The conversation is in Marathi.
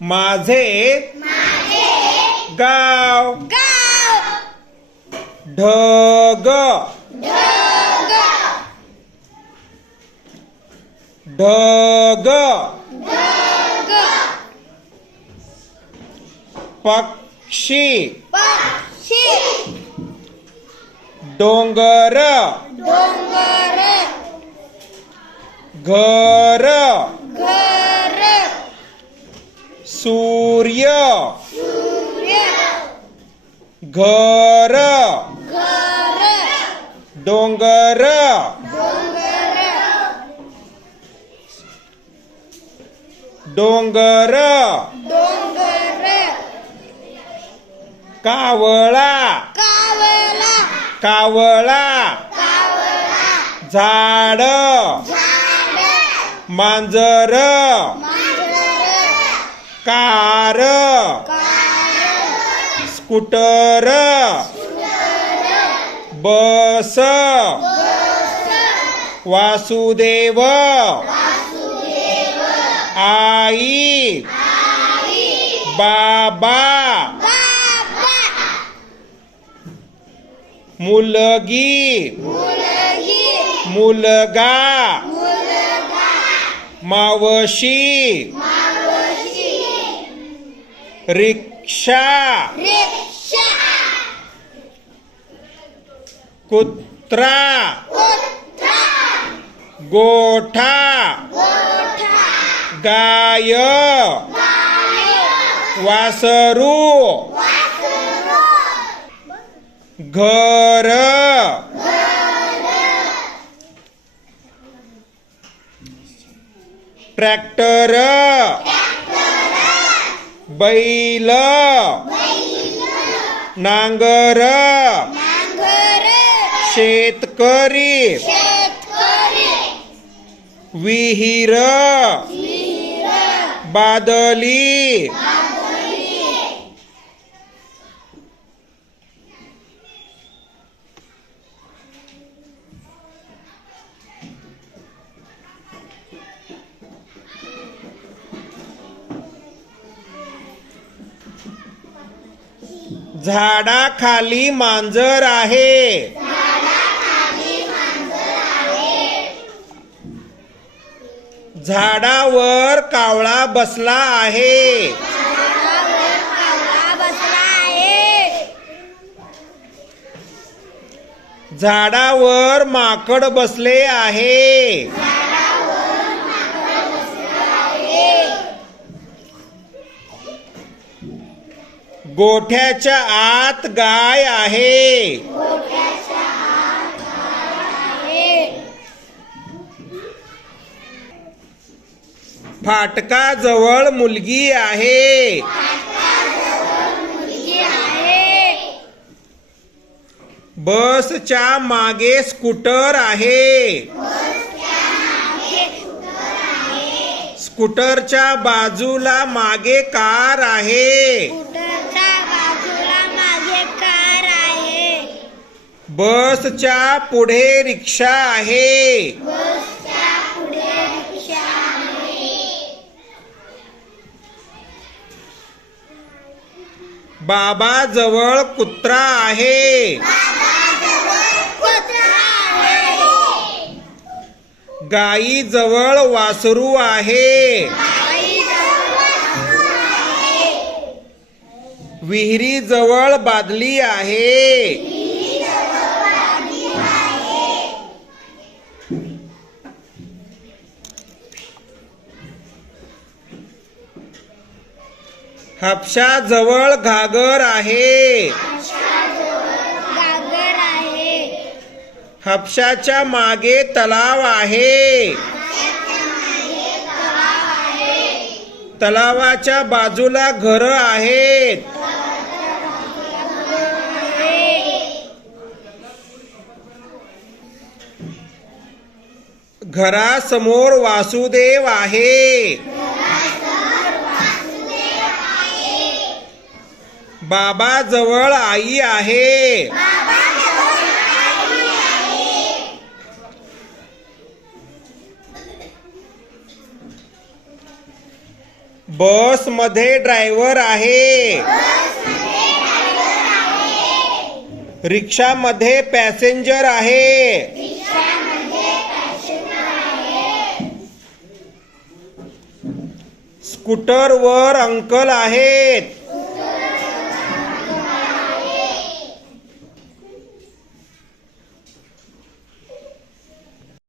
माझे गाव. ढग. ढग. पक्षी. पक्षी डोंगर. घर. सूर्य घर डोंगर डोंगर। कावळा कावळा। कावळा झाड मांजर। कार. स्कूटर. बस. वासुदेव. आई. बाबा. मुलगी. मुलगा. मावशी. मावशी रिक्षा. रिक्षा. कुत्रा. कुत्रा. गोठा. गोठा. गाय. गाय. वासरू. वासरू. घर. ट्रॅक्टर. बैल. नांगर. शेतकरी. विहीर. विहीर बादली. झाडाखाली मांजर आहे. झाडावर कावळा बसला आहे. कावळा बसला आहे झाडावर माकड बसले आहे. गोठ्याच्या आत गाय आहे. फाटकाजवळ मुलगी आहे. मुलगी आहे बसच्या मागे स्कूटर आहे. स्कूटरच्या बाजूला मागे कार आहे. बसच्या पुढे रिक्षा आहे. बाबा जवळ कुत्रा आहे. गाई जवळ वासरू आहे. विहिरी जवळ बादली आहे. हापशाजवळ घागर आहे. गागर आहे. हापशाच्या मागे तलाव आहे. तलावाच्या बाजूला घर आहेत. घरासमोर वासुदेव आहे. बाबाजवळ आई आहे. बसमध्ये ड्रायव्हर आहे. रिक्षा मध्ये पॅसेंजर आहे. स्कूटर वर अंकल आहेत.